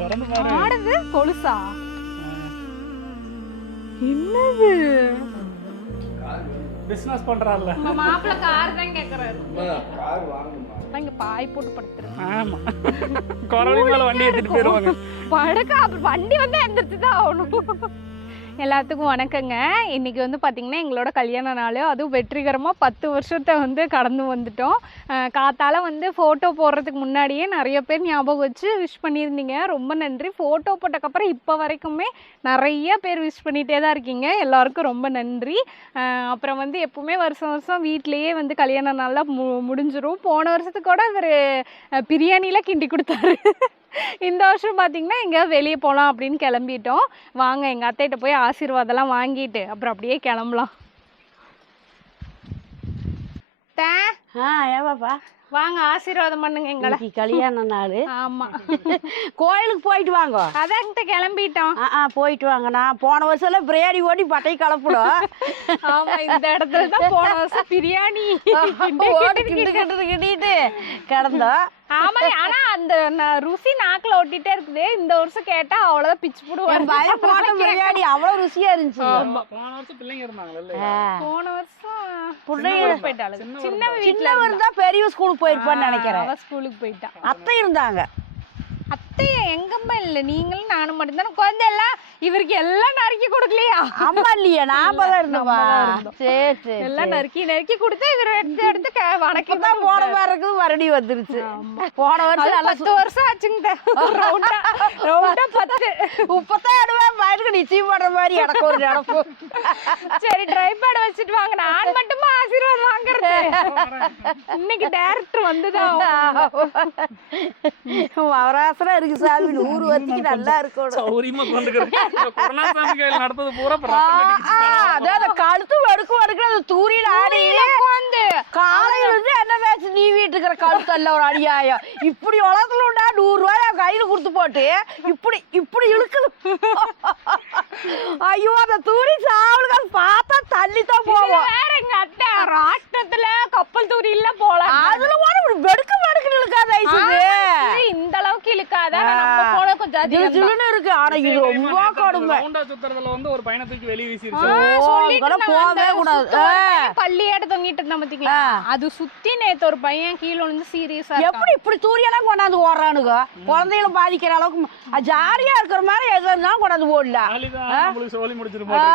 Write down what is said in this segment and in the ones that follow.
ஆடுது கொலுசா? என்னது? பிசினஸ் பண்றாருல. நம்ம மாப்பிள்ள கார் தான் கேக்குறாரு. கார் வாங்கணுமா? அங்க பாய் போட்டு படுத்துறாங்க. ஆமா. கொரோனா மேல வண்டி ஏத்திட்டு போயிடுவாங்க. படுக்க அப்புறம் வண்டி வந்து எந்திரச்சு தான் ஆகணும். எல்லாத்துக்கும் வணக்கங்க. இன்றைக்கி வந்து பார்த்திங்கன்னா எங்களோட கல்யாண நாள், அதுவும் வெற்றிகரமாக 10 வருஷத்தை வந்து கடந்து வந்துட்டோம். காத்தால் வந்து ஃபோட்டோ போடுறதுக்கு முன்னாடியே நிறைய பேர் ஞாபகம் வச்சு விஷ் பண்ணியிருந்தீங்க. ரொம்ப நன்றி. ஃபோட்டோ போட்டக்கப்புறம் இப்போ வரைக்குமே நிறைய பேர் விஷ் பண்ணிகிட்டே தான் இருக்கீங்க. எல்லாருக்கும் ரொம்ப நன்றி. அப்புறம் வந்து எப்போவுமே வருஷம் வருஷம் வீட்லேயே வந்து கல்யாண நாளில் முடிஞ்சிடும். போன வருஷத்துக்கு கூட இவர் பிரியாணியில் கிண்டி கொடுத்தாரு. இந்த வருஷம் பார்த்திங்கன்னா எங்கேயாவது வெளியே போகலாம் அப்படின்னு கிளம்பிட்டோம். வாங்க எங்கள் அத்தைகிட்ட போய் ஆசீர்வாதம்லாம் வாங்கிட்டு அப்புறம் அப்படியே கிளம்பலாம். ஏவாப்பா வாங்க ஆசீர்வாதம் பண்ணுங்க. எங்களை கல்யாண நாள். ஆமா, கோயிலுக்கு போயிட்டு வாங்க. அதான்கிட்ட கிளம்பிட்டோம். போயிட்டு வாங்க. நான் போன வருஷம் பிரியாணி ஓடி பட்டை கலப்பிடும். ஆமா, இந்த இடத்துல தான் போன வருஷம் பிரியாணி கிட்டிட்டு கிடந்தோம். ஆமா, ஆனா அந்த ருசி நாக்குல ஒட்டிட்டே இருக்குது. இந்த வருஷம் கேட்டா அவ்வளவுதான் பிச்சு போடுவாங்க. பயம் போட்ட பிரியாணி அவ்வளவு ருசியா இருந்துச்சு. போன வருஷம் பிள்ளைங்க இருந்தாங்கல்ல. போன வருஷம் பிள்ளைங்க போயிட்டாங்க. சின்னவர் தான் பெரிய ஸ்கூலுக்கு போயிருப்பான்னு நினைக்கிறேன். அவ ஸ்கூலுக்கு போயிட்டா. அத்தை இருந்தாங்க. அத்தைய எங்கம்மா இல்ல, நீங்களும் நானும் மட்டும்தானே. குழந்தை எல்லாம் இவருக்கு எல்லாம் நறுக்கி கொடுக்கலையா? அம்மா இல்லையா? நாம தான் இருந்தோமா? சரி சரி. எல்லாம் நறுக்கி கொடுத்து இவர் எடுத்து வணக்கி தான் போன மாதிரி இருக்குது. மறுபடியும் வந்துருச்சு. போன வருஷம் 10 வருஷம் ஆச்சுங்க. ரவுண்டா 10. இப்பதான் எடுவேன். பயிருக்கு நிச்சயம் பண்ற மாதிரி எனக்கு ஒரு நடப்பு. சரி, ட்ரை பேட் வச்சுட்டு வாங்க. நான் மட்டுமா ஆசீர்வாதம் வாங்குறது? இன்னைக்கு டைரக்டர் வந்துதான். அவராசனா இருக்கு சாமி. 100 வருஷத்துக்கு நல்லா இருக்கும். சௌரியமா கொண்டுக்கிறேன். கொரோனா சாமி கையில் நடத்தது பூரா அதான் கழுத்து வடுக்கு அது தூரியில் ஆடி வந்து காலையில இருந்து என்ன பேச்சு நீ வீட்டுக்கிற கழுத்து அல்ல ஒரு அடியாயம். இப்படி உலகத்துல உண்டா 100 ரூபாய் கையில கொடுத்து போட்டு இப்படி இப்படி இழுக்குது. ஐயோ, அந்த தூரி சாவலுக்கு பார்த்தா தள்ளி தான் போவோம். வேற எங்க அத்தை ராஷ்டிரத்துல கப்பல் தூரியில போலாம். அதுல போன வெடுக்கு வெடுக்குன்னு இழுக்காத ஐசுது. இந்த அளவுக்கு இழுக்காத. நம்ம போன கொஞ்சம் ஜிலுன்னு இருக்கு. ஆனா இது ரொம்ப கடுமை. ரவுண்டா சுத்துறதுல வந்து ஒரு பையனை தூக்கி வெளிய வீசிருச்சு. போவே கூடாது. பள்ளியாட தொங்கிட்டு இருந்தா பாத்தீங்களா? அது சுத்தி நேத்து ஒரு பையன் கீழ விழுந்து சீரியஸா. எப்படி இப்படி தூரியெல்லாம் கொண்டாந்து ஓடுறானுங்க? குழந்தைகளை பாதிக்கிற அளவுக்கு ஜாலியா இருக்கிற மாதிரி எதுதான் கொண்டாந்து ஓடலாம். சோலி முடிச்சிருப்போம்.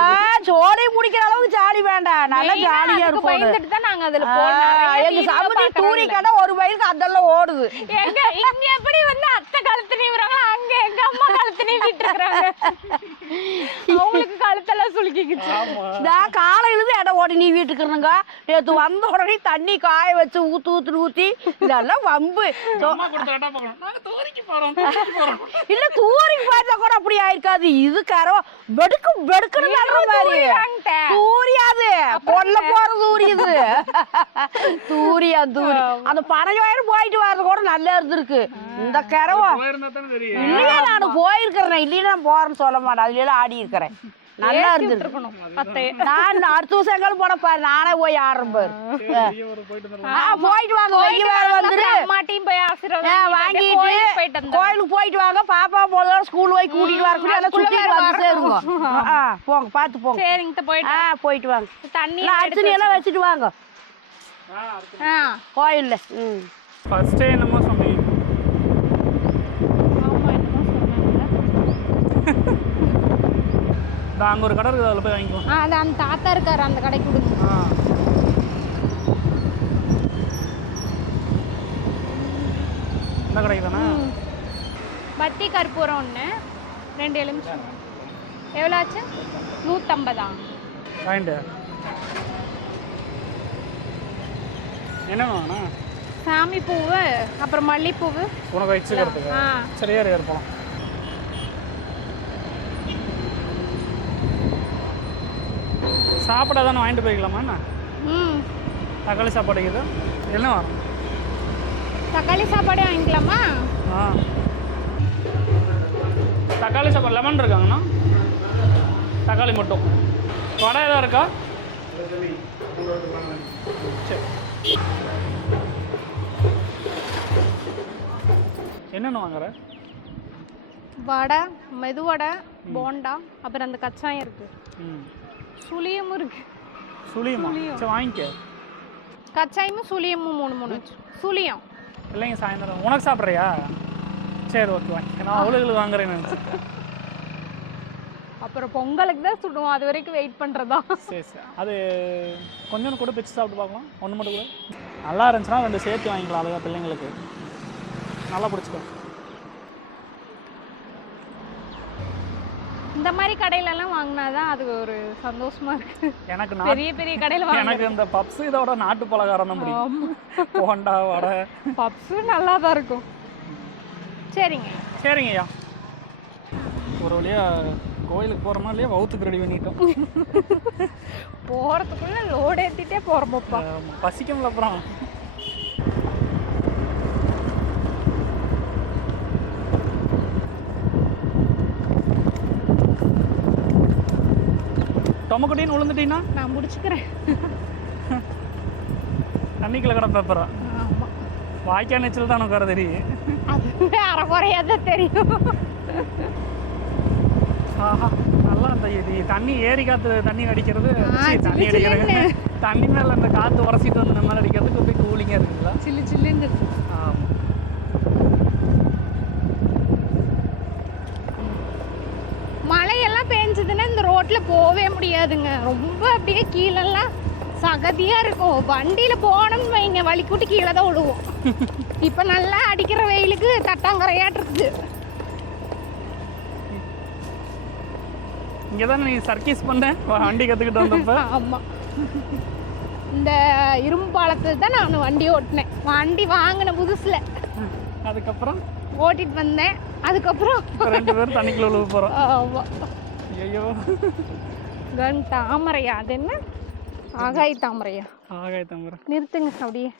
சோழி முடிக்கிற அளவுக்கு ஜாலி வேண்டாம். நல்லா ஜாலியா இருக்கும். பயந்துட்டு தான் நாங்க அதுல போறோம். எங்க சமதி தூரி கடை ஒரு வயலுக்கு அதெல்லாம் ஓடுது. எங்க இங்க எப்படி வந்து அத்தை கழுத்து நீவுறாங்க, அங்க எங்க அம்மா கழுத்து நீவிட்டு இருக்காங்க. அவங்களுக்கு கழுத்தெல்லாம் சுளுக்கிக்குச்சு. நான் காலையில இருந்து இடம் ஓடி நீ வீட்டுக்கு இருந்துங்க. நேற்று வந்த உடனே தண்ணி காய வச்சு ஊத்தி இதெல்லாம் வம்பு. இல்ல தூரிக்கு பார்த்தா கூட அப்படி ஆயிருக்காது. இது கரவா வெடுக்கு வெடுக்குன்னு மாதிரி தூரியாது. கொல்ல போற தூரியுது. தூரியா தூரி அந்த பனையாயிரம் போயிட்டு வர்றது கூட நல்லா இருந்திருக்கு. இந்த கரவா இல்லையா? நான் போயிருக்கிறேன். இல்லையா நான் போறேன்னு சொல்ல மாட்டேன். அதுல ஆடி இருக்கிறேன். நல்லா இருந்துருக்கணும். நான் அடுத்த வருஷம் எங்காலும் போன பாரு. நானே போய் ஆடுறேன் பாரு. போயிட்டு வாங்க. வெய்ய வேற வந்துரு. அம்மாட்டையும் போய் ஆசீர்வாதம் வாங்கிட்டு கோயிலுக்கு போயிட்டு வாங்க. பாப்பா போல ஸ்கூல் போய் கூட்டிட்டு வரக்கூடிய எல்லாம் சுத்திட்டு வந்து சேருங்க. போங்க, பார்த்து போங்க. சரிங்க, போயிட்டு போயிட்டு வாங்க. தண்ணி அரிசி எல்லாம் வச்சுட்டு வாங்க கோயில்ல. ஃபர்ஸ்ட் என்னமோ சொன்னீங்க. அங்க ஒரு கடை இருக்குது, அதில் போய் வாங்கிக்கோ. அது அந்த தாத்தா இருக்காரு, அந்த கடைக்கு கொடுங்க. இந்த கடைக்கு தானே? பத்தி கற்பூரம் ஒன்று, 2 எலுமிச்சம். எவ்வளோ ஆச்சு? 150. வாங்கிட்டு என்ன வேணா? சாமி பூவு, அப்புறம் மல்லிப்பூவு. உனக்கு வச்சுக்கிறதுக்கு சரியா இருப்போம். சாப்பாடு தானே வாங்கிட்டு போய்க்கலாமா? என்ன தக்காளி சாப்பாடு இது என்ன வரும்? தக்காளி சாப்பாடே வாங்கிக்கலாமா? தக்காளி சாப்பாடு லெமன் இருக்காங்கண்ணா. தக்காளி மட்டும். வடை எதாவது இருக்கா? சரி, என்னென்ன வாங்குற? வடை, மெதுவடை, போண்டா, அப்புறம் அந்த கச்சாயம் இருக்கு, சுளியமும் இருக்கு. சுளியமா? சரி வாங்கிக்க. கச்சாயமும் சுளியமும் 3 வச்சு. சுளியம் இல்லைங்க சாயந்தரம். உனக்கு சாப்பிட்றியா? சரி ஓகே வாங்கிக்க. நான் அவ்வளோ வாங்குறேன்னு நினச்சேன். அப்புறம் பொங்கலுக்கு தான் சுடுவோம், அது வரைக்கும் வெயிட் பண்ணுறதா. சரி சரி, அது கொஞ்சம் கூட பிச்சு சாப்பிட்டு பார்க்கலாம். ஒன்று மட்டும் கூட நல்லா இருந்துச்சுன்னா 2 சேர்த்து வாங்கிக்கலாம். அழகாக பிள்ளைங்களுக்கு நல்லா பிடிச்சிக்கோ. இந்த மாதிரி கடையிலலாம் வாங்கினாதான் அது ஒரு சந்தோஷமா இருக்கு. எனக்கு பெரிய பெரிய கடையில் எனக்கு இந்த பப்ஸ் இதோட நாட்டு பலகாரம் தான் பிடிக்கும். போண்டா, வடை, பப்ஸு நல்லா தான் இருக்கும். சரிங்க சரிங்கய்யா. ஒரு வழியாக கோயிலுக்கு போகிறோமா இல்லையா வவுத்துக்கு ரெடி பண்ணிட்டோம். போகிறதுக்குள்ள லோடு ஏற்றிட்டே போகிறோம்ப்பா. பசிக்கும்ல அப்புறம். டொமக்குட்டின்னு விழுந்துட்டீங்கன்னா நான் முடிச்சுக்கிறேன். தண்ணிக்குள்ள கிடப்ப அப்புறம். ஆமாம், வாய்க்கா நீச்சல் தான் உனக்கு வர தெரியும். அது அரைக்குறையாக தான் தெரியும். ஆஹா, நல்லா அந்த இது தண்ணி ஏரி காற்று தண்ணி அடிக்கிறது, தண்ணி அடிக்கிறது, தண்ணி மேலே அந்த காற்று உரசிட்டு வந்து நம்ம மேலே அடிக்கிறதுக்கு அப்படியே கூலிங்காக இருக்குங்களா? சில்லு சில்லுன்னு இருக்கு. ஆமாம். மழையெல்லாம் பேஞ்சதுன்னா இந்த ரோட்டில் போகவே முடியாதுங்க. ரொம்ப அப்படியே கீழெல்லாம் சகதியாக இருக்கும். வண்டியில் போனோம்னு வைங்க வலிக்கூட்டி கீழே தான் விழுவோம். இப்போ நல்லா அடிக்கிற வெயிலுக்கு தட்டாங்கரையாட்டு இருக்குது. இங்கே தானே நீ சர்க்கீஸ் பண்ண வண்டி கற்றுக்கிட்டு வந்தப்ப? ஆமாம், இந்த இரும்பு பாலத்தில் தான் நான் வண்டி ஓட்டினேன். வண்டி வாங்கின புதுசில். அதுக்கப்புறம் ஓட்டிட்டு வந்தேன். அதுக்கப்புறம் 2 பேரும் தண்ணிக்குள்ள விழுவ போகிறோம். ஆமாம். ஐயோ, தாமரையா? அது என்ன ஆகாய தாமரையா? ஆகாய தாமரை. நிறுத்துங்க அப்படியே.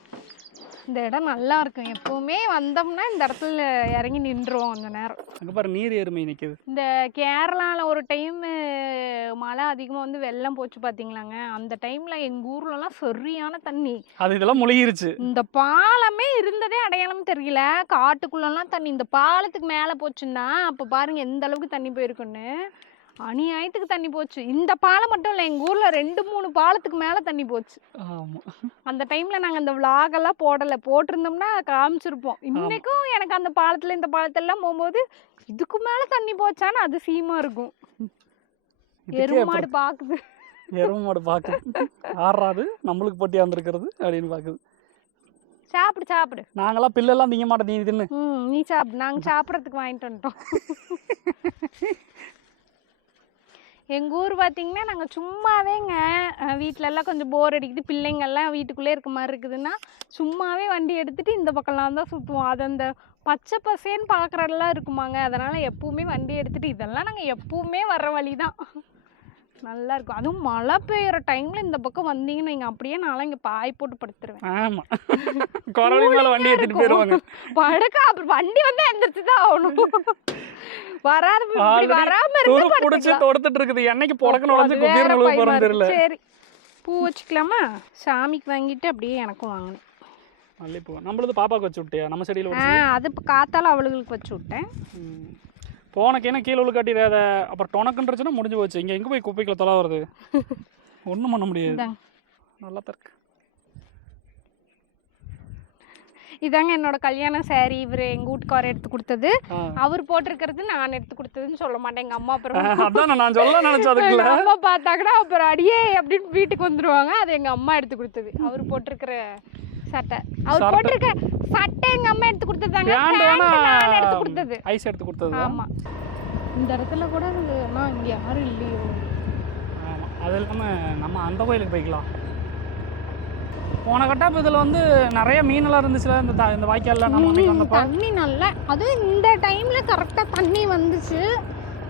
இந்த இடம் நல்லா இருக்கும். எப்பவுமே வந்தோம்னா இந்த இடத்துல இறங்கி நின்றுவோம் அந்த நேரம். அங்கே பாரு நீர் எருமை நிற்குது. இந்த கேரளாவில் ஒரு டைம் மழை அதிகமாக வந்து வெள்ளம் போச்சு பார்த்தீங்களாங்க. அந்த டைமில் எங்கள் ஊர்லலாம் சரியான தண்ணி. அது இதெல்லாம் முழுகிருச்சு. இந்த பாலமே இருந்ததே அடையாளம் தெரியல. காட்டுக்குள்ளெல்லாம் தண்ணி. இந்த பாலத்துக்கு மேலே போச்சுன்னா அப்போ பாருங்கள் எந்த அளவுக்கு தண்ணி போயிருக்குன்னு. அநியாயத்துக்கு தண்ணி போச்சு. இந்த பாலம் மட்டும் இல்லை, எங்கள் ஊரில் 2-3 பாலத்துக்கு மேலே தண்ணி போச்சு. ஆமாம். அந்த டைமில் நாங்கள் அந்த விளாகெல்லாம் போடலை. போட்டிருந்தோம்னா காமிச்சிருப்போம். இன்றைக்கும் எனக்கு அந்த பாலத்தில் இந்த பாலத்திலலாம் போகும்போது இதுக்கு மேலே தண்ணி போச்சான்னு அதிசயமாக இருக்கும். எருமாடு பார்க்குது. எருமாடு பார்க்குது. ஆடுறாது நம்மளுக்கு போட்டியாக வந்துருக்கிறது அப்படின்னு பார்க்குது. சாப்பிடு சாப்பிடு. நாங்களாம் பில்லெல்லாம் திங்க மாட்டோம், நீ தின்னு. நீ சாப்பிடு. நாங்கள் சாப்பிட்றதுக்கு வாங்கிட்டு வந்துட்டோம். எங்கள் ஊர் பார்த்திங்கன்னா நாங்கள் சும்மாவேங்க வீட்டிலலாம் கொஞ்சம் போர் அடிக்குது, பிள்ளைங்கள்லாம் வீட்டுக்குள்ளே இருக்க மாதிரி இருக்குதுன்னா சும்மாவே வண்டி எடுத்துகிட்டு இந்த பக்கம்லாம் தான் சுற்றுவோம். அது அந்த பச்சை பசேன்னு பார்க்குறதெல்லாம் இருக்குமாங்க. அதனால் எப்பவுமே வண்டி எடுத்துகிட்டு இதெல்லாம் நாங்கள் எப்பவுமே வர்ற வழி தான். நல்லா இருக்கும். அதுவும் மழை பெய்யுற டைமில் இந்த பக்கம் வந்தீங்கன்னு நீங்கள் அப்படியே நான்லாம் இங்கே பாய் போட்டு படுத்துருவேன். ஆமாம், குறவழி மேலே வண்டி எடுத்துகிட்டு போயிடுவாங்க. படுக்க அப்புறம் வண்டி வந்து எந்திரிச்சு தான் ஆகணும். வராம தொடுத்துட்டு இருக்குது. என்னைக்கு புடக்கணும் உடஞ்சு குப்பீர் நழுவ போறோம் தெரியல. சரி, பூ வச்சுக்கலாமா? சாமிக்கு வாங்கிட்டு அப்படியே எனக்கும் வாங்கினேன். மல்லிப்பூ நம்மளது பாப்பாக்கு வச்சு விட்டியா? நம்ம செடியில் அது இப்போ காத்தால அவளுக்கு வச்சு விட்டேன். போனக்கு கீழே உள்ள கட்டிடாத அப்புறம் டொனக்குன்றச்சுன்னா முடிஞ்சு போச்சு. இங்கே எங்கே போய் குப்பைக்குள்ள தொலை வருது? ஒன்றும் பண்ண முடியாது. நல்லா தருக்கு. இதாங்க என்னோட கல்யாண சாரி. இவர் எங்கள் வீட்டுக்காரர் எடுத்து கொடுத்தது. அவர் போட்டிருக்கிறது நான் எடுத்து கொடுத்ததுன்னு சொல்ல மாட்டேன். எங்கள் அம்மா அப்புறம் நான் சொல்ல நினைச்சதுக்குள்ள அம்மா பார்த்தாங்கன்னா அப்புறம் அடியே அப்படின்னு வீட்டுக்கு வந்துடுவாங்க. அது எங்கள் அம்மா எடுத்து கொடுத்தது. அவர் போட்டிருக்கிற சட்டை, அவர் போட்டிருக்க சட்டை எங்கள் அம்மா எடுத்து கொடுத்ததாங்க. எடுத்து கொடுத்தது, ஐஸ் எடுத்து கொடுத்தது. ஆமாம். இந்த இடத்துல கூட இங்கே யாரும் இல்லையோ. ஆமாம், அது இல்லாமல் நம்ம அந்த கோயிலுக்கு போய்க்கலாம். போன கட்டாப்பு இதில் வந்து நிறைய மீனெல்லாம் இருந்துச்சுல இந்த வாய்க்காலில். நம்ம தண்ணி நல்லா, அதுவும் இந்த டைமில் கரெக்டாக தண்ணி வந்துச்சு.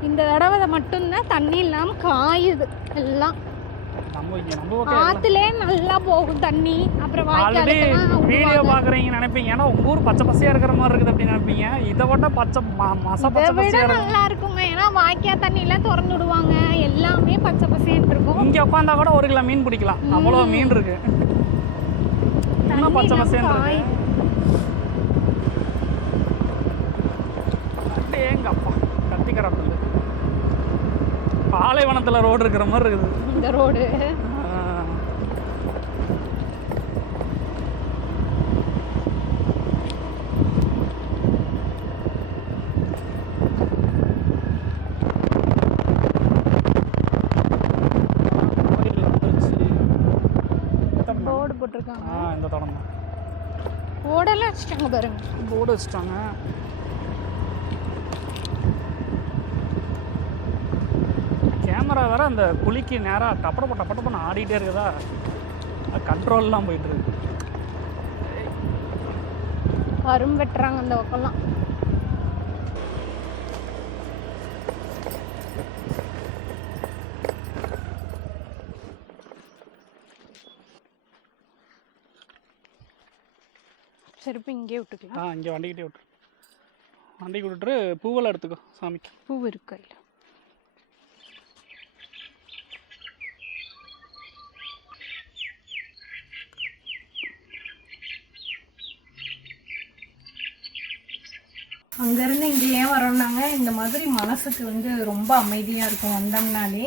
இந்த தடவை மட்டும்தான் தண்ணி இல்லாமல் காயுது எல்லாம். ஆற்றுலே நல்லா போகும் தண்ணி. அப்புறம் வீடியோ பார்க்குறீங்க நினைப்பீங்க, ஏன்னா உங்கள் ஊர் பச்சை பசையாக இருக்கிற மாதிரி இருக்குது அப்படின்னு நினைப்பீங்க. இதை விட பச்சை பச்சை நல்லா இருக்குங்க. ஏன்னா வாய்க்கா தண்ணியெல்லாம் திறந்து விடுவாங்க, எல்லாமே பச்சை பசேன்னு இருக்கும். இங்கே உட்காந்தா கூட 1 கிலோ மீன் பிடிக்கலாம், அவ்வளோ மீன் இருக்கு. பச்சை பசேன்னு இருக்கு. எங்க அப்பா பாலைவனத்தில் ரோடு இருக்கிற மாதிரி இருக்குது இந்த ரோடு. போர்டு போட்டிருக்காங்க. இந்த தடம் தான். போர்டெல்லாம் வச்சுட்டாங்க பாருங்க. போர்டு வச்சுட்டாங்க. கேமரா வேற அந்த குழிக்கு நேராக டப்படப்பன்னு ஆடிட்டே இருக்குதா, கண்ட்ரோல்லாம் போயிட்டு இருக்கு. வரும் வெட்டுறாங்க அந்த பக்கம்லாம். செருப்பு இங்கே விட்டுக்கலாம். இங்கே வண்டிக்கிட்டே விட்டுரு. வண்டிக்கு விட்டுட்டு பூவெல்லாம் எடுத்துக்கோ சாமிக்கு. பூ இருக்கு இல்லை. அங்கேருந்து இங்கே ஏன் வரோம்னாங்க, இந்த மாதிரி மனசுக்கு வந்து ரொம்ப அமைதியாக இருக்கும் வந்தோம்னாலே.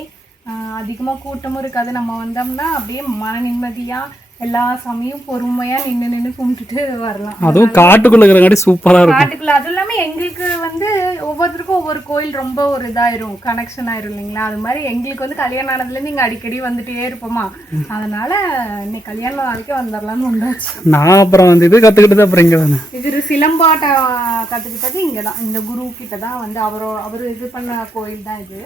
அதிகமாக கூட்டமும் இருக்காது. நம்ம வந்தோம்னா அப்படியே மன நிம்மதியாக எல்லா சாமியும் பொறுமையாக நின்று கும்பிட்டுட்டு வரலாம். அதுவும் காட்டுக்குள்ள இருக்கிறங்காட்டி சூப்பராக இருக்கும். காட்டுக்குள்ள அதுவும் இல்லாமல் எங்களுக்கு வந்து ஒவ்வொருத்தருக்கும் ஒவ்வொரு கோயில் ரொம்ப ஒரு இதாயிரும், கனெக்ஷன் ஆயிரும் இல்லைங்களா. அது மாதிரி எங்களுக்கு வந்து கல்யாணம் ஆனதுலேருந்து இங்கே அடிக்கடி வந்துட்டே இருப்போமா, அதனால இன்னைக்கு கல்யாணம் நாளைக்கே வந்துடலாம்னு உண்டாச்சு. நான் அப்புறம் வந்து இது கற்றுக்கிட்டது அப்புறம் இங்கே தானே. இது சிலம்பாட்டம் கற்றுக்கிட்டது இங்கே தான், இந்த குரு கிட்ட தான் வந்து அவர் இது பண்ண கோயில் தான் இது.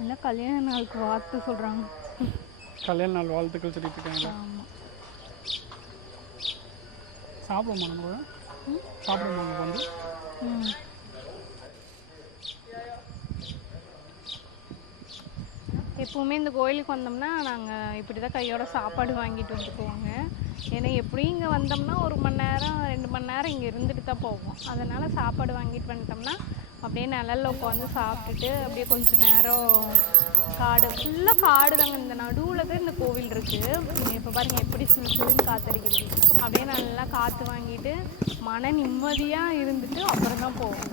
என்ன கல்யாண நாளுக்கு வாழ்த்து சொல்கிறாங்க. கல்யாண நாள் வாழ்த்துக்கள் சொல்லிட்டு இருக்காங்க. ஆமாம். சாப்பிடுமா நம்ம சாப்பிடுமா நம்ம வந்து எப்போவுமே இந்த கோயிலுக்கு வந்தோம்னா நாங்கள் இப்படி தான் கையோட சாப்பாடு வாங்கிட்டு வந்துக்குவோங்க. ஏன்னா எப்படியும் இங்கே வந்தோம்னா 1 மணி நேரம் 2 மணி நேரம் இங்கே இருந்துட்டு தான் போவோம். அதனால் சாப்பாடு வாங்கிட்டு வந்துட்டோம்னா அப்படியே நிழல்ல உட்காந்து சாப்பிட்டுட்டு அப்படியே கொஞ்சம் நேரம் காடு ஃபுல்லாக காடு தாங்க. இந்த நடுவில் தான் இந்த கோவில் இருக்குது. இப்போ பாருங்கள் எப்படி சுழுன்னு காற்றடிக்குது. அப்படியே நல்லா காற்று வாங்கிட்டு மன நிம்மதியாக இருந்துட்டு அப்புறம் தான் போவோம்.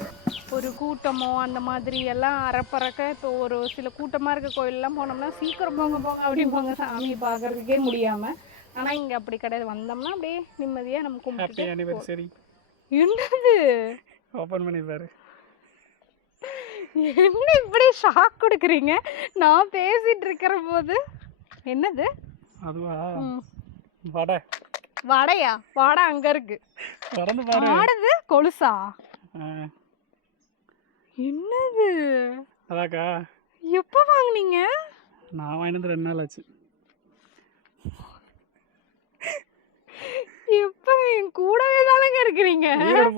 ஒரு கூட்டமோ அந்த மாதிரி எல்லாம் அறப்பறக்க இப்போ ஒரு சில கூட்டமாக இருக்க கோயிலெலாம் போனோம்னா சீக்கிரம் போங்க அப்படிம்பாங்க சாமியை பார்க்குறதுக்கே முடியாமல். ஆனால் இங்கே அப்படி கிடையாது. வந்தோம்னா அப்படியே நிம்மதியாக நம்ம கும்பிட்டு. சரி என்னது ஓப்பன் பண்ணி பாரு. என்ன இப்படி ஷாக் கொடுக்குறீங்க நான் பேசிட்டு இருக்கிற போது? என்னது அதுவா? வடை. வடையா? வடை அங்க இருக்கு. ஆடுது கொலுசா? என்னது? அதாக்கா எப்போ வாங்குனீங்க? நான் வாங்கினது 2 நாள் ஆச்சு. எப்போ என் கூடவே தானங்க இருக்கிறீங்க?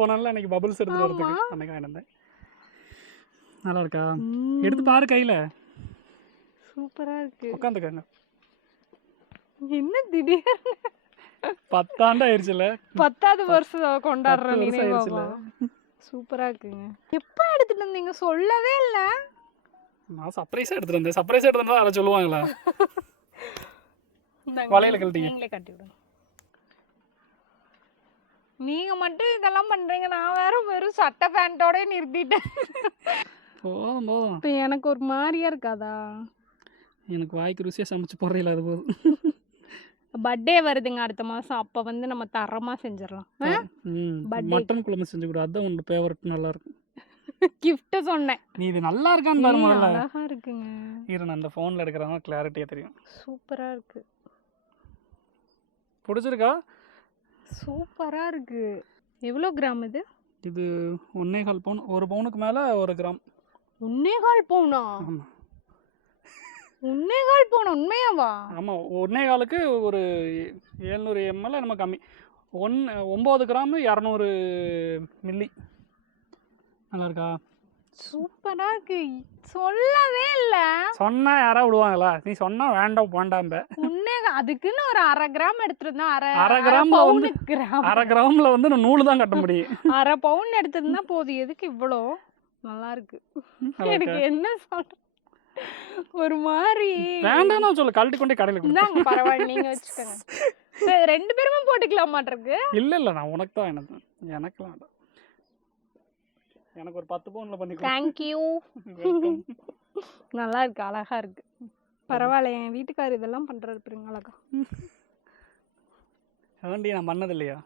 போனால அன்னைக்கு பபிள்ஸ் எடுத்துட்டு வரதுக்கு அன்னைக்கு வாங்கினேன். நல்லா இருக்கா? எடுத்து பாரு கையில. சூப்பரா இருக்கு. உட்காந்துக்கங்க. என்ன திடீர்னு 10 ஆண்டு ஆயிடுச்சுல. 10வது வருஷம் கொண்டாடுற நினைவா? சூப்பரா இருக்குங்க. எப்போ எடுத்துட்டு வந்தீங்க? சொல்லவே இல்லை. நான் சர்ப்ரைஸா எடுத்துட்டு வந்தேன். சர்ப்ரைஸா எடுத்துட்டு வந்தா அதை சொல்லுவாங்களா? வலையில கழட்டிங்க. நீங்களே கட்டி விடுங்க. நீங்க மட்டும் இதெல்லாம் பண்றீங்க, நான் வேற வெறும் சட்டை பேண்டோட நிறுத்திட்டேன். போதும் போதும். இப்போ எனக்கு ஒரு மாதிரியா இருக்காதா? எனக்கு வாய்க்கு ருசியாக சமைச்சு போடுறீங்களா? அது போதும். பர்த்டே வருதுங்க அடுத்த மாதம். அப்போ வந்து நம்ம தரமாக செஞ்சிடலாம். மட்டன் குழம்பு செஞ்சு கொடு, அதுதான் உன்னோட ஃபேவரட். நல்லா இருக்கும். கிஃப்ட் சொன்னேன். நீ இது நல்லா இருக்கான்னு பாரு முதல்ல. அழகா இருக்குங்க. இரு நான் அந்த ஃபோனில் எடுக்கிறதா கிளாரிட்டியாக தெரியும். சூப்பராக இருக்கு. பிடிச்சிருக்கா? சூப்பராக இருக்கு. எவ்வளோ கிராம் இது? இது 1.25 பவுன். 1 பவுனுக்கு மேலே 1 கிராம். 1.25 பவுனா? ஆமாம் 1.25 பவுன். உண்மையாவா? ஆமாம் 1.25க்கு ஒரு 700 ml நம்ம கம்மி. 9 கிராம் 200 மில்லி. நல்லா இருக்கா? சூப்பராக இருக்கு. சொல்லவே இல்லை. சொன்னால் யாராவது விடுவாங்களா? நீ சொன்னால் வேண்டாம் வேண்டாம்ப. அதுக்குன்னு ஒரு 1/2 கிராம் எடுத்திருந்தா அரை கிராம்ல வந்து கிராம் 1/2 கிராமில் வந்து நான் நூல் தான் கட்ட முடியும். 1/2 பவுன் எடுத்திருந்தா போதும். எதுக்கு இவ்வளோ நல்லா இருக்கு? எனக்கு என்ன சொல்ற ஒரு மாதிரி வேண்டாம்னு சொல்லு, கழட்டி கொண்டே கடையில் கொடுத்து. இந்தாங்க பரவாயில்ல, நீங்க வச்சுக்கோங்க. சரி, 2 பேருமே போட்டுக்கலாம் மாட்டிருக்கு. இல்லை நான் உனக்கு தான் எனக்குலாம் வேண்டாம். எனக்கு ஒரு 10 பவுனில் பண்ணி கொடு. தேங்க்யூ. நல்லா இருக்கு, அழகா இருக்கு. பரவாயில்ல, என் வீட்டுக்காரர் இதெல்லாம் பண்றாரு பாருங்க, அழகா. வேண்டி நான் பண்ணது இல்லையா?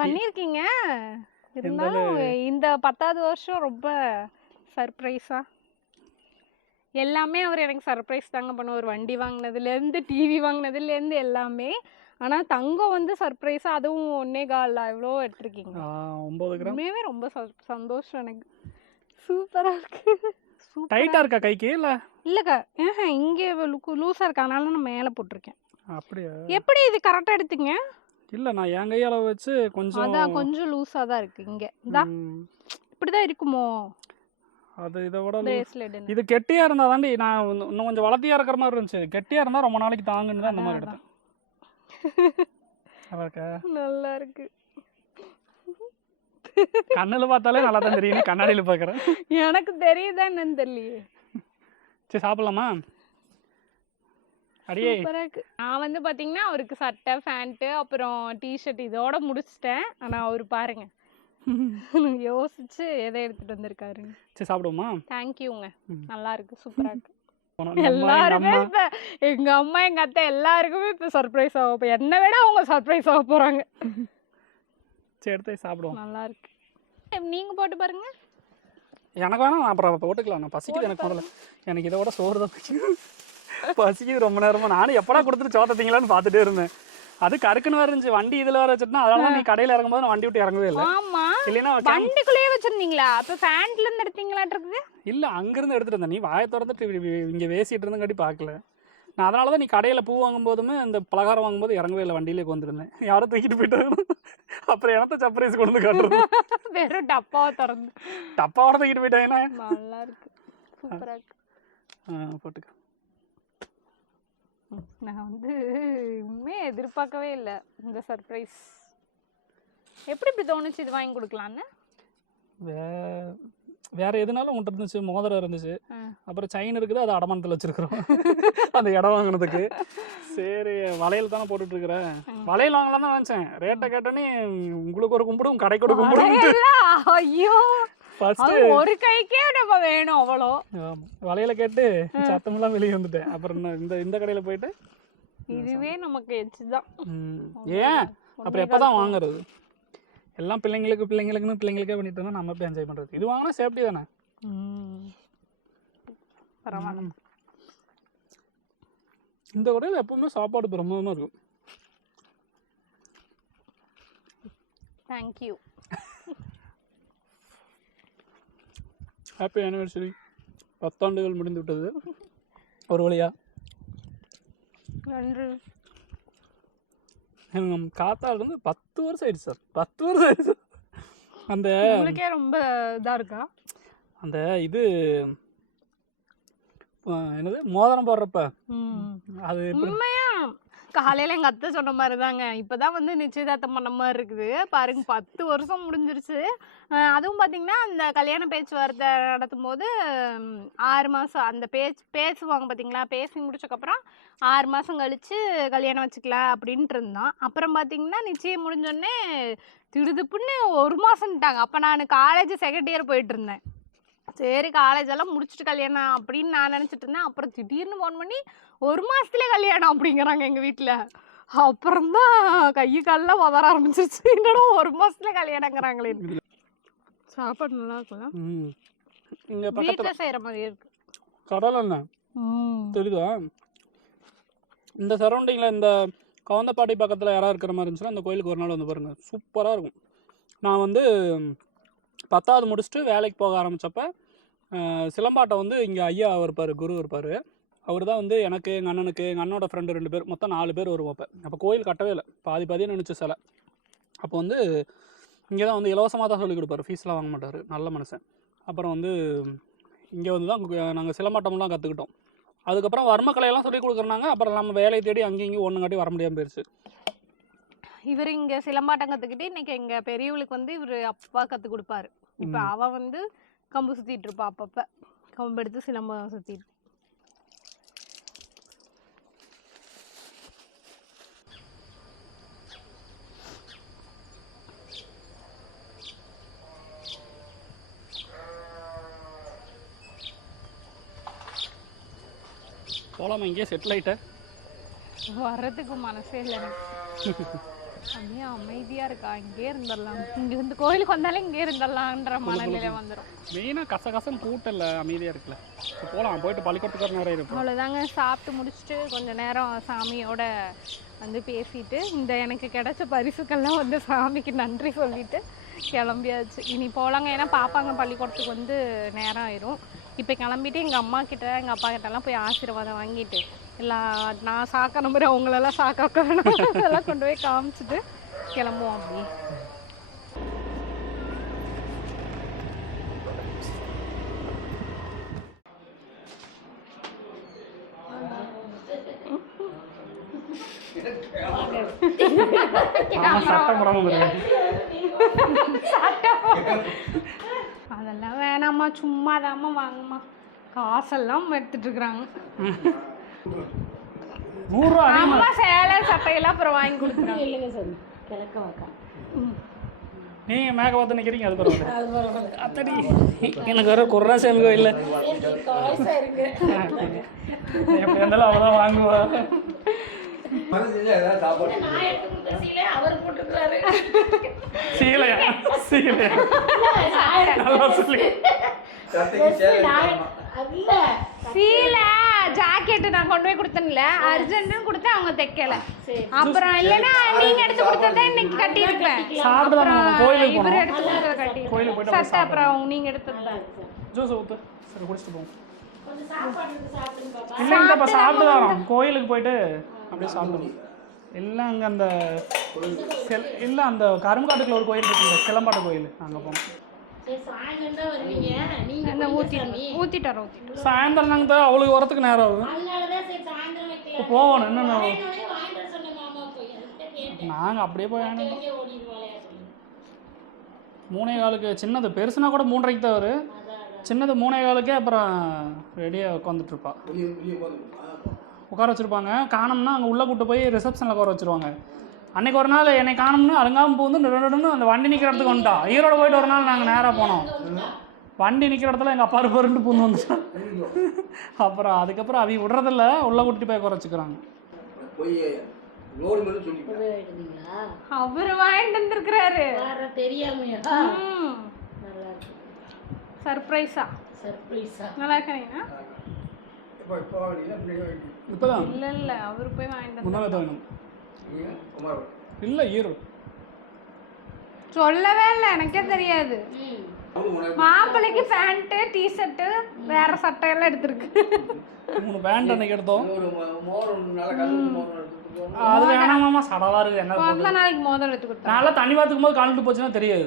பண்ணியிருக்கீங்க. இருந்தாலும் இந்த 10வது வருஷம் ரொம்ப சர்ப்ரைஸா எல்லாமே அவர் எனக்கு சர்ப்ரைஸ் தாங்க பண்ணுவார். வண்டி வாங்கினதுலேருந்து டிவி வாங்கினதுலேருந்து எல்லாமே. ஆனால் தங்கம் வந்து சர்ப்ரைஸாக, அதுவும் 1.25 எவ்வளோ எடுத்திருக்கீங்க. 9 கிராம். உண்மையாகவே ரொம்ப சந்தோஷம் எனக்கு. சூப்பராக இருக்கு. டைட்டாக இருக்கா கைக்கு? இல்லை இல்லைக்கா, இங்கே லூஸாக இருக்கா, அதனால நான் மேலே போட்டிருக்கேன். அப்படியா? எப்படி இது கரெக்டாக எடுத்தீங்க? இல்லை நான் என் கையால் வச்சு கொஞ்சம் அதான் கொஞ்சம் லூஸாக தான் இருக்குது இங்கே. இதான் இப்படி தான் இருக்குமோ அது? இதை விட பிரேஸ்லெட். இது கெட்டியாக இருந்தால் தாண்டி நான் இன்னும் கொஞ்சம் வளர்த்தியாக இருக்கிற மாதிரி இருந்துச்சு. கெட்டியாக இருந்தால் ரொம்ப நாளைக்கு தாங்குன்னு தான் இந்த மாதிரி எடுத்தேன். நல்லா இருக்கா? நல்லா இருக்கு. கண்ணில் பார்த்தாலே நல்லா தான் தெரியும், கண்ணாடியில் பார்க்குறேன். எனக்கு தெரியுதா என்னன்னு தெரியலையே. சரி சாப்பிடலாமா? அடியே சூப்பரா இருக்கு. நான் வந்து பாத்தீங்கன்னா அவருக்கு சட்டை, பேண்ட், அப்புறம் டிஷர்ட் இதோட முடிச்சிட்டேன். ஆனா அவரு பாருங்க யோசிச்சு எதை எடுத்துட்டு வந்திருக்காருங்க. சரி சாப்பிடுவோமா? தேங்க்யூங்க, நல்லா இருக்கு, சூப்பரா இருக்கு. நம்ம எல்லாருமே இப்ப எங்க அம்மா எங்க அத்தை எல்லாருக்குமே இப்ப சர்ப்ரைஸ் ஆகும். இப்ப என்ன விட அவங்க சர்ப்ரைஸ் ஆக போறாங்க. சரி எடுத்து சாப்பிடுவோம். நல்லா இருக்கு. நீங்க போட்டு பாருங்க. எனக்கு வேணாம், நான் அப்புறம் போட்டுக்கலாம். நான் பசிக்குது எனக்கு முதல்ல. எனக்கு இதை விட சோறு தான் பசிக்குது ரொம்ப நேரமா. நானும் எப்படா கொடுத்துட்டு சோத்தீங்களான்னு பார்த்துட்டே இருந்தேன். அது கருக்குன்னு வேற இருந்துச்சு. வண்டி இதுல வேற வச்சுட்டா, அதனால நீ கடையில இறங்கும்போது நான் வண்டி விட்டு இறங்கவே இல்லை. ஆமா, இல்லைன்னா வண்டிக்குள்ளேயே வச்சிருந்தீங்களா? அப்ப ஃபேன்ட்ல இருந்து எடுத்தீங்களாட்டு இருக்குது. இல்ல அங்கிருந்து எடுத்துட்டு இருந்தேன். நீ வாயை திறந்துட்டு இங்க வேசிட்டு இருந்தங்காட்டி பார்க்கல. நான் அதனாலதான் நீ கடையில பூ வாங்கும் போதுமே இந்த பலகாரம் வாங்கும்போது இறங்கவே இல்லை, வண்டியிலே வந்துருந்தேன். யாரும் தூக்கிட்டு போயிட்டாங்க. அப்புறம் எனத்த சர்ப்ரைஸ் கொண்டு வந்து காட்டுறது. வெறும் டப்பாவை திறந்து டப்பாவோட தூக்கிட்டு போயிட்டாங்கன்னா நல்லா இருக்கு, சூப்பரா இருக்கு. போட்டுக்க. நான் வந்து உண்மையே எதிர்பார்க்கவே இல்லை இந்த சர்ப்ரைஸ். எப்படி இப்படி தோணுச்சு இது வாங்கி கொடுக்கலான்னு? வேற எதுனாலும் உங்கள்கிட்ட இருந்துச்சு, மோதிரம் இருந்துச்சு, அப்புறம் செயின் இருக்குது, அது அடமானத்தில் வச்சிருக்கிறோம் அந்த இடம் வாங்கினதுக்கு. சரி வளையல் தானே போட்டுட்டு இருக்கிறேன், வளையல் வாங்கலாம் தான் நினைச்சேன். ரேட்டை கேட்டோன்னே உங்களுக்கு ஒரு கும்பிடும் கடைக்கு ஒரு கும்பிடும். ஐயோ, ஒரு கைக்கே நம்ம வேணும் அவ்வளோ. வளையல கேட்டு சத்தமெல்லாம் வெளியே வந்துட்டேன். அப்புறம் இந்த கடையில் போயிட்டு இதுவே நமக்கு எச்சுதான். ஏன் அப்புறம் எப்பதான் வாங்குறது? எல்லாம் பிள்ளைங்களுக்கே பண்ணிட்டு இருந்தா நம்ம போய் என்ஜாய் பண்றது. இது வாங்கினா சேஃப்டி தானே. பரவாயில்ல. இந்த கடையில் எப்பவுமே சாப்பாடு பிரமாதமா இருக்கும். தேங்க்யூ. Happy anniversary. 10 ஆண்டுகள் முடிந்து விட்டது ஒரு வழியா. நன்றி. காத்தால இருந்து 10 வருஷம் ஆயிடுச்சு சார். 10 வருஷம் ஆயிடுச்சு. அந்த உங்களுக்கே ரொம்ப இதா இருக்கா? அந்த இது என்னது மோதிரம் போடுறப்ப அது உண்மையா காலையில எங்க அத்தை சொன்ன மாதிரி தாங்க. இப்பதான் வந்து நிச்சயதார்த்தம் பண்ண மாதிரி இருக்குது பாருங்க. 10 வருஷம் முடிஞ்சிருச்சு. அதுவும் பாத்தீங்கன்னா அந்த கல்யாண பேச்சுவார்த்தை நடத்தும் போது 6 மாசம் அந்த பேசுவாங்க பாத்தீங்களா. பேசி முடிச்சக்கப்புறம் 6 மாசம் கழிச்சு கல்யாணம் வச்சுக்கலாம் அப்படின்ட்டு இருந்தோம். அப்புறம் பாத்தீங்கன்னா நிச்சயம் முடிஞ்சோடனே திடுதுப்புன்னு 1 மாசம்ட்டாங்க. அப்ப நான் காலேஜ் செகண்ட் இயர் போயிட்டு இருந்தேன். சரி காலேஜ் எல்லாம் முடிச்சுட்டு கல்யாணம் அப்படின்னு நான் நினச்சிட்டு இருந்தேன். அப்புறம் திடீர்னு ஃபோன் பண்ணி 1 மாசத்துலேயே கல்யாணம் அப்படிங்கிறாங்க எங்கள் வீட்டில். அப்புறம்தான் கை காலெலாம் உதற ஆரம்பிச்சிருச்சு. என்னடா 1 மாசத்துல கல்யாணங்கிறாங்களே. சாப்பாடு நல்லா இருக்குல்ல, வீட்டில் செய்கிற மாதிரி இருக்கு. கடல் என்ன தெரியுதா? இந்த சரௌண்டிங்கில் இந்த கவுந்தப்பாடி பக்கத்தில் யாராவது இருக்கிற மாதிரி இருந்துச்சுன்னா அந்த கோயிலுக்கு ஒரு நாள் வந்து பாருங்கள், சூப்பராக இருக்கும். நான் வந்து 10வது முடிச்சுட்டு வேலைக்கு போக ஆரம்பித்தப்ப சிலம்பாட்டம் வந்து இங்கே ஐயா இருப்பார், குரு இருப்பார். அவர் தான் வந்து எனக்கு, எங்கள் அண்ணனுக்கு, எங்கள் அண்ணனோட ஃப்ரெண்டு 2 பேர், மொத்தம் 4 பேர் வருவோம். அப்போ கோயில் கட்டவே இல்லை, பாதியே நினச்சி சிலை. அப்போ வந்து இங்கே தான் வந்து இலவசமாக தான் சொல்லிக் கொடுப்பாரு, ஃபீஸ்லாம் வாங்க மாட்டார், நல்ல மனுஷன். அப்புறம் வந்து இங்கே வந்து தான் நாங்கள் சிலம்பாட்டம்லாம் கற்றுக்கிட்டோம். அதுக்கப்புறம் வர்மக்கலையெல்லாம் சொல்லி கொடுக்குறாங்க. அப்புறம் நம்ம வேலையை தேடி அங்கேயும் இங்கேயும் ஒன்றுங்காட்டி வர முடியாமல் போயிடுச்சு. இவர் இங்கே சிலம்பாட்டம் கற்றுக்கிட்டு இன்னைக்கு எங்கள் பெரியவளுக்கு வந்து இவர் அப்பா கற்றுக் கொடுப்பாரு. இப்போ அவள் வந்து கம்பு சுற்றிட்டு இருப்பா, அப்பப்போ கம்பு எடுத்து சிலம்பம் சுற்றிட்டு. போகலாமா இங்கேயே செட்டில் ஆகிட்ட? வர்றதுக்கு மனசே இல்லை எனக்கு. அப்படியே அமைதியாக இருக்கா, இங்கே இருந்துடலாம், இங்கே இந்த கோயிலுக்கு வந்தாலே இங்கே இருந்துடலான்ற மனநிலை வந்துடும். மெயினாக கசகசம் கூட்டல, அமைதியாக இருக்குல்ல. போகலாம், போயிட்டு பள்ளிக்கூடத்துக்கு நிறைய இருக்கும். அவ்வளோதாங்க, சாப்பிட்டு முடிச்சுட்டு கொஞ்சம் நேரம் சாமியோட வந்து பேசிட்டு இந்த எனக்கு கிடைச்ச பரிசுக்கள்லாம் வந்து சாமிக்கு நன்றி சொல்லிட்டு கிளம்பியாச்சு. இனி போகலாங்க, ஏன்னா பாப்பாங்க பள்ளிக்கூடத்துக்கு வந்து நேரம் ஆயிரும். இப்போ கிளம்பிட்டு எங்கள் அம்மா கிட்ட எங்கள் அப்பா கிட்டலாம் போய் ஆசீர்வாதம் வாங்கிட்டு எல்லாம் நான் சாக்க நம்பர் அவங்களெல்லாம் சாக்க அதெல்லாம் கொண்டு போய் காமிச்சிட்டு கிளம்புவோம். அப்படி அதெல்லாம் வேணாம்மா, சும்மா தாம்மா வாங்கம்மா, காசெல்லாம் எடுத்துட்டு இருக்கிறாங்க. 100 ரூபா அம்மா சேலை சட்டையெல்லாம் அப்புறம் வாங்கி கொடுக்குறாங்க. இல்லைங்க சார், கிழக்க வாக்கா நீங்கள் மேக பார்த்து நிற்கிறீங்க, அது பரவாயில்ல. அத்தடி எனக்கு வர குர்ராசாமி கோயில் எப்படி இருந்தாலும் அவதான் வாங்குவா. சீலையா சீலையா நல்லா சொல்லி. சீலை ஜாக்கெட்டு நான் கொண்டு போய் கொடுத்தேன்ல, அர்ஜென்ட்னு கொடுத்தேன், அவங்க தைக்கல. அப்புறம் இல்லைன்னா நீங்க எடுத்து கொடுத்ததே இன்னைக்கு கட்டியிருப்பேன். இவர் எடுத்து கொடுத்தத கட்டி சட்டை அப்புறம் நீங்க எடுத்தது ஜூஸ் ஊத்து. சரி குடிச்சிட்டு போவோம். இல்லைங்க இப்போ சாப்பிட்டு வரோம், கோயிலுக்கு போயிட்டு அப்படியே சாப்பிடுவோம். இல்லை அங்கே அந்த இல்லை அந்த கரும்பாட்டுக்குள்ள ஒரு கோயில் இருக்குங்க, சிலம்பாட்ட கோயில், அங்கே போனோம். சாயந்தரம் நாங்கள் தான் அவளுக்கு வரத்துக்கு நேரம் ஆகும். இப்போ போகணும் என்னென்ன நாங்கள் அப்படியே போய் 3:15 சின்னது, பெருசுனா கூட 3:30 தான் வரும். சின்னது 3:15 அப்புறம் ரெடியாக உட்காந்துட்ருப்பா. உட்கார வச்சுருப்பாங்க. காணோம்னா அங்கே உள்ளே கூட்டு போய் ரிசப்ஷனில் உட்கார வச்சுருவாங்க. அன்றைக்கி ஒரு நாள் என்னை காணோம்னு அழுங்காமல் போந்து நடுன்னு அந்த வண்டி நிற்கிற இடத்துக்கு வந்துட்டா. ஈரோடு போயிட்டு ஒரு நாள் நாங்கள் நேராக போனோம். வண்டி நிற்கிற இடத்துல எங்கள் அப்பா இருப்பாருன்ட்டு பூந்து வந்துட்டோம். அப்புறம் அதுக்கப்புறம் அவங்க விடுறதில்ல, உள்ளே கூட்டிட்டு போய் உட்கார வச்சுக்கிறாங்க. அவரு வாங்கிட்டு வந்துருக்கிறாரு சர்ப்ரைஸா. நல்லா இருக்கீங்களா? இப்போதான் இல்ல இல்ல அவரு போய் வாங்கிட்டு முன்னாடி வேணும் இல்லை ஈரோ சொல்லவே இல்லை, எனக்கே தெரியாது. மாப்பிள்ளைக்கு பேண்ட்டு டிஷர்ட்டு வேற சட்டையெல்லாம் எடுத்திருக்கு. 3 பேண்ட் அன்னைக்கு எடுத்தோம். அது வேணாமாமா சடவா இருக்கு. என்ன பிறந்த நாளைக்கு மோதிரம் எடுத்து கொடுத்தா நல்லா தண்ணி பார்த்துக்கும் போது கலந்துட்டு போச்சுன்னா தெரியாது.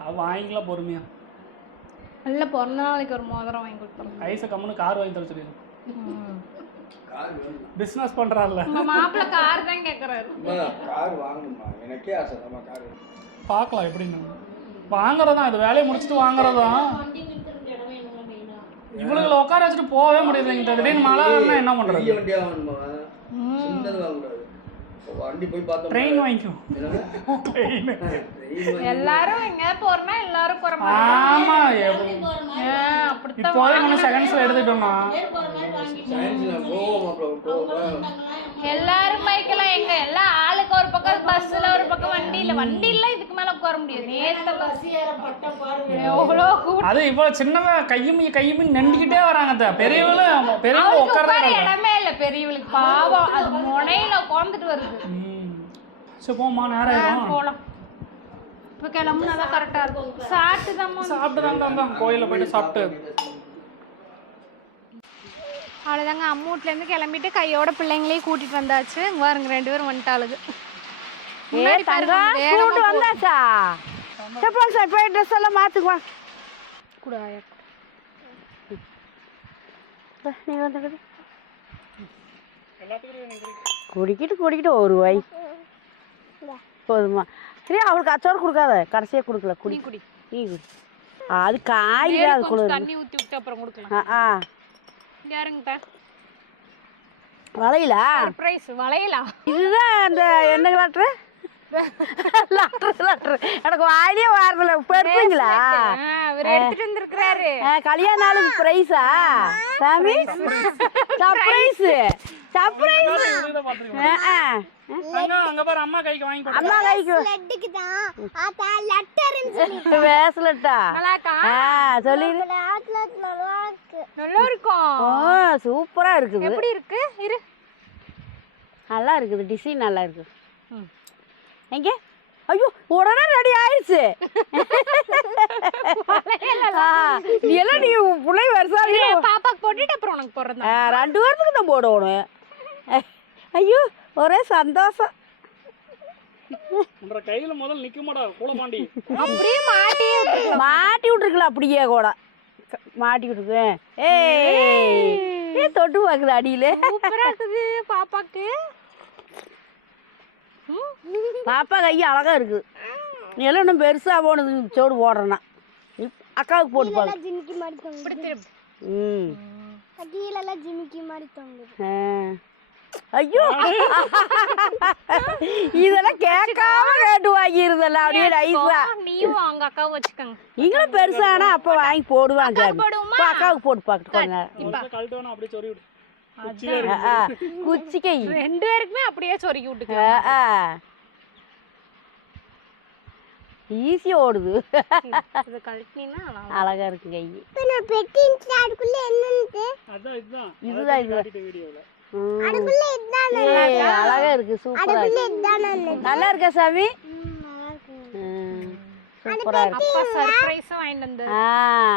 அது வாங்கிக்கலாம் பொறுமையா. நல்ல பிறந்த நாளைக்கு ஒரு மோதிரம் வாங்கி கொடுத்தோம். ஐசை கம்முன்னு கார் வாங்கி தர சொல்லிடு. பிசினஸ் பண்றாருல மாப்பிள்ளை கார் தான் கேக்குறாரு. கார் வாங்கணுமா? எனக்கே ஆசை தான் கார். பார்க்கலாம் எப்படின்னு. வாங்குறதான் இது, வேலையை முடிச்சுட்டு வாங்குறதான். இவளுகளை உட்கார வச்சுட்டு போகவே முடியல. திடீர்னு மழை என்ன பண்றது? வண்டியா வாங்கணுமா? சின்னது வாங்கக்கூடாது. வண்டி போய் பார்த்தோம். ட்ரெயின் வாங்கிக்கோ. எல்லாரும் எங்க போறோம்னா எல்லாரும் போற மாதிரி. ஆமா அப்படித்தான். இப்போ செகண்ட்ஸ்ல எடுத்துட்டோம்னா எல்லாரும் பைக்கெல்லாம் எங்க எல்லாம் ஆளுக்கு ஒரு பக்கம், பஸ்ல ஒரு பக்கம், வண்டி இல்ல இதுக்கு மேல உட்கார முடியாது. நேத்து பஸ் எவ்வளோ அது இவ்வளவு சின்னவ கையும் நெண்டிக்கிட்டே வராங்க. பெரியவங்களும் உட்கார இடமே இல்ல பெரியவளுக்கு, பாவம் அது முனையில உட்காந்துட்டு வருது. சரி போமா, நேரம் போலாம். இப்போ கிளம்புனாதான் கரெக்டா இருக்கும். சாப்பிட்டு கோயிலில் போயிட்டு சாப்பிட்டு அவ்வளோதாங்க. அம்மூட்லேருந்து கிளம்பிட்டு கையோட பிள்ளைங்களையும் கூட்டிட்டு வந்தாச்சு. பாருங்க 2 பேரும் வந்துட்டாளுங்க. வந்தாச்சா? போய் ட்ரெஸ் எல்லாம் மாத்துக்குவா கூட. நீ வந்துடுது எல்லாத்துக்கும் குடிக்கிட்டு ஒரு வாய் போதுமா சரி அவளுக்கு அச்சோடு கொடுக்காத கடைசியாக கொடுக்கல குடி குடி நீ குடி அது காயில அது குளிர் தண்ணி ஊற்றி விட்டு அப்புறம் கொடுக்கலாம் ஆ யாருங்க வளையல சர்ப்ரைஸ் வளையலா இதுதான் அந்த என்ன லாட்ரு லாட்ரு எனக்கு வாயிலே வாரதில்ல இப்போ எடுப்பீங்களா அவர் எடுத்துட்டு வந்திருக்கிறாரு கல்யாண நாளுக்கு பிரைஸா சாமி சர்ப்ரைஸ் சர்ப்ரைஸ் அங்க பாரு அம்மா கைக்கு வாங்கி கொடு. அம்மா கைக்கு லட்டுக்கு தான் ஆத்தா லட்டர்னு சொல்லி வேசலட்டா நல்லாக்கா சொல்லி நல்லா இருக்கும் ஓ சூப்பரா இருக்குது எப்படி இருக்கு இரு நல்லா இருக்குது டிசைன் நல்லா இருக்கு எங்க ஐயோ உடனே ரெடி ஆயிடுச்சு நீ எல்லாம் நீ பிள்ளை வருஷம் பாப்பாக்கு போட்டுட்டு அப்புறம் உனக்கு போடுறது 2 வாரத்துக்கு தான் போடணும் ஐயோ ஒரே சந்தோஷம் உன்ற கையில முதல்ல நிக்க மாட்டா கூலமாண்டி அப்படியே மாட்டி விட்டுருக்கலாம் அப்படியே கூட மாட்டி விட்டுருக்கேன் ஏய் தொட்டு பார்க்குது அடியில சூப்பரா இருக்குது பாப்பாக்கு பாப்பா கை அழகா இருக்குது நீ எல்லாம் இன்னும் பெருசா போனது சோடு போடுறேன்னா அக்காவுக்கு போட்டு பாரு ஜிமிக்கி மாதிரி தொங்குது ம் கீழெல்லாம் ஜிமிக்கி மாதிரி தொங்குது ஐயோ இதெல்லாம் கேட்காம கேட்டு வாங்கிருந்தல அப்படியே நைஸா நீயும் அவங்க அக்காவை வச்சுக்கோங்க நீங்களும் பெருசானா அப்ப வாங்கி போடுவாங்க போடுவோமா? அக்காவுக்கு போட்டு பார்த்துக்கோங்க கழட்டவனா அப்படியே சொறி விடு குச்சி கை 2 பேருக்குமே அப்படியே சொருகி விட்டுக்க ஈஸியா ஓடுது இதை கழட்டினா அழகா இருக்கு கை இப்போ நான் பெட்டி அதுக்குள்ள என்னன்னு அதான் இதுதான் இதுதான் இது காட்டிட்ட வீடியோல அதுக்குள்ள இதுதான் அழகா இருக்கு சூப்பரா அதுக்குள்ள இருக்கு இதுதான் நல்லா இருக்கா சாமி நல்லா இருக்கு சூப்பரா இருக்கு அப்பா சர்ப்ரைஸா வாங்கிட்டு வந்து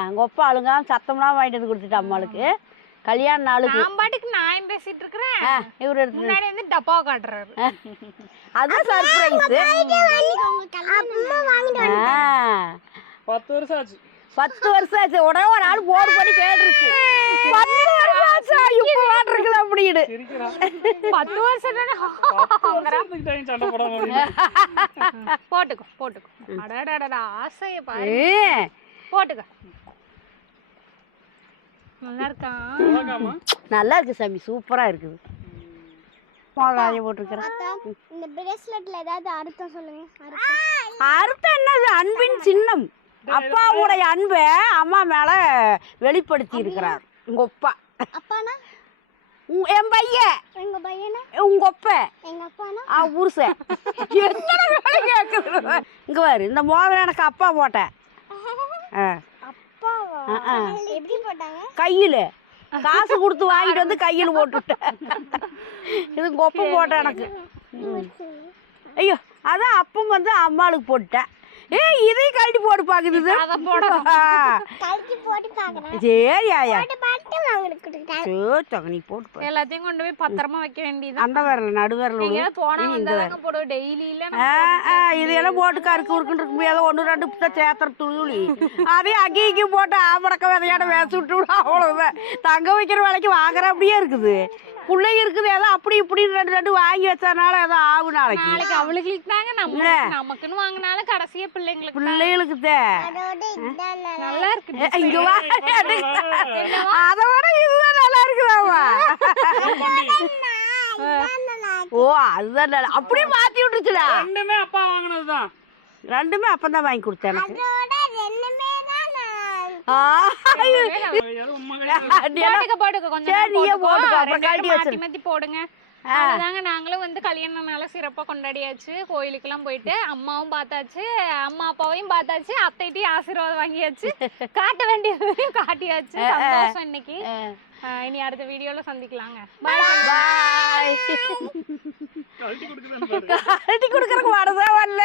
உங்க அப்பா அழுங்காம சத்தம்லாம் வாங்கிட்டு வந்து கொடுத்துட்டு அம்மாளுக்கு கல்யாண நாளுக்கு நான் பாட்டுக்கு நான் பேசிட்டு இருக்கிறேன் இவர் எடுத்து முன்னாடி வந்து டப்பாவை காட்டுறாரு அதான் சர்ப்ரைஸ் அம்மா வாங்கிட்டு 10 வருஷம் ஆச்சு 10 வருஷம் ஆச்சு உடனே ஒரு ஆள் போர் பண்ணி கேட்டுருச்சு 10 வருஷம் ஆச்சா இப்போ வாட்டு இருக்குது அப்படின்னு சிரிக்கிறா 10 வருஷம் தானே 10 வருஷத்துக்கு டைம் சண்டை போடாம போட்டுக்கோ அடடடடா ஆசைய பாரு போட்டுக்க நல்லா இருக்கா அழகாமா நல்லா இருக்கு சாமி சூப்பரா இருக்குது மோகாய போட்டுருக்கிறேன் அத்தா இந்த பிரேஸ்லெட்ல ஏதாவது அர்த்தம் சொல்லுங்க அர்த்தம் என்னது அன்பின் சின்னம் அப்பாவுடைய அன்பை அம்மா மேல வெளிப்படுத்தி இருக்கிறார் உங்க அப்பா அப்பானா என் பையன் எங்க பையனா உங்க அப்பா எங்க அப்பானா புருஷன் எத்தனை வேலை கேக்குது இங்க பாரு இந்த மோதிரம் எனக்கு அப்பா போட்டேன் அப்பாவா எப்படி போட்டாங்க கையில காசு கொடுத்து வாங்கிட்டு வந்து கையில் போட்டுவிட்டேன் இது உங்க அப்பா போட்டேன் எனக்கு ஐயோ அதான் அப்பம் வந்து அம்மாளுக்கு போட்டுட்டேன் இதையும் கழட்டி போட்டு பாக்குது கழுத்தி போட்டு பாக்குறேன் சரி ஆயா பாட்டு வாங்கிட்டு நீ போட்டு எல்லாத்தையும் கொண்டு போய் பத்திரமா வைக்க வேண்டியது அந்த வரல நடுவரல நீங்க போனா வந்தாங்க போடுவோம் டெய்லி இல்ல இதெல்லாம் போட்டு கருக்கு உருக்குன்னு இருக்கும் ஏதோ 1 2 சேத்திர துளி அதையும் அங்கேயும் போட்டு ஆமடக்க விதையாட வேச விட்டு விட அவ்வளவுதான் தங்க வைக்கிற வேலைக்கு வாங்குற அப்படியே இருக்குது பிள்ளைங்க இருக்குது ஏதோ அப்படி இப்படி 2 வாங்கி வச்சதுனால ஏதோ ஆகும் நாளைக்கு அவளுக்கு தாங்க நமக்குன்னு வாங்கினாலும் கடைசியா பிள்ளைங்களுக்கு பிள்ளைகளுக்கு நல்லா இருக்கு இங்க வா அதை விட இதுதான் நல்லா இருக்குதாமா ஓ அதுதான் நல்லா அப்படியே மாத்தி விட்டுருச்சுடா ரெண்டுமே அப்பா வாங்கினதுதான் ரெண்டுமே அப்பதான் வாங்கி கொடுத்தேன் எனக்கு போட்டுக்க கொஞ்சம் மாத்தி போடுங்க அதுதாங்க நாங்களும் வந்து கல்யாண நாள சிறப்பா கொண்டாடியாச்சு கோயிலுக்கெல்லாம் போயிட்டு அம்மாவும் பார்த்தாச்சு அம்மா அப்பாவையும் பார்த்தாச்சு அத்தைட்டையும் ஆசீர்வாதம் வாங்கியாச்சு காட்ட வேண்டியதையும் காட்டியாச்சு சந்தோஷம் இன்னைக்கு இனி அடுத்த வீடியோல சந்திக்கலாங்க பாய் கழட்டி கொடுக்கறதுக்கு வரதே வரல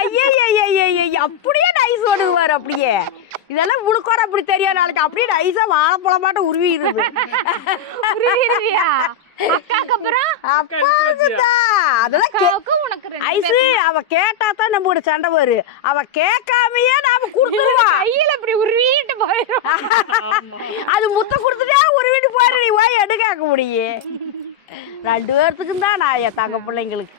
ஐயா அப்படியே நைஸ் ஓடுவாரு அப்படியே இதெல்லாம் உழுக்கோட அப்படி தெரியாது நாளைக்கு அப்படியே நைஸா வாழைப்பழம் மாட்டம் உருவிடுது அக்காக்கு அப்புறம் அப்பாவுக்குதான் அதெல்லாம் அக்காவுக்கும் உனக்கு ரெண்டு ஐசு அவ கேட்டா தான் நம்ம கூட சண்டை வரும். அவ கேட்காமயே நாம கொடுத்துருவா. கையில இப்படி உருவிட்டு போயிடும். அது முத்த கொடுத்துட்டா ஒரு வீட்டு போயிரு. நீ போய் எடுக்க முடியும். 2 பேர்த்துக்கும் தான் நான் என் தங்க பிள்ளைங்களுக்கு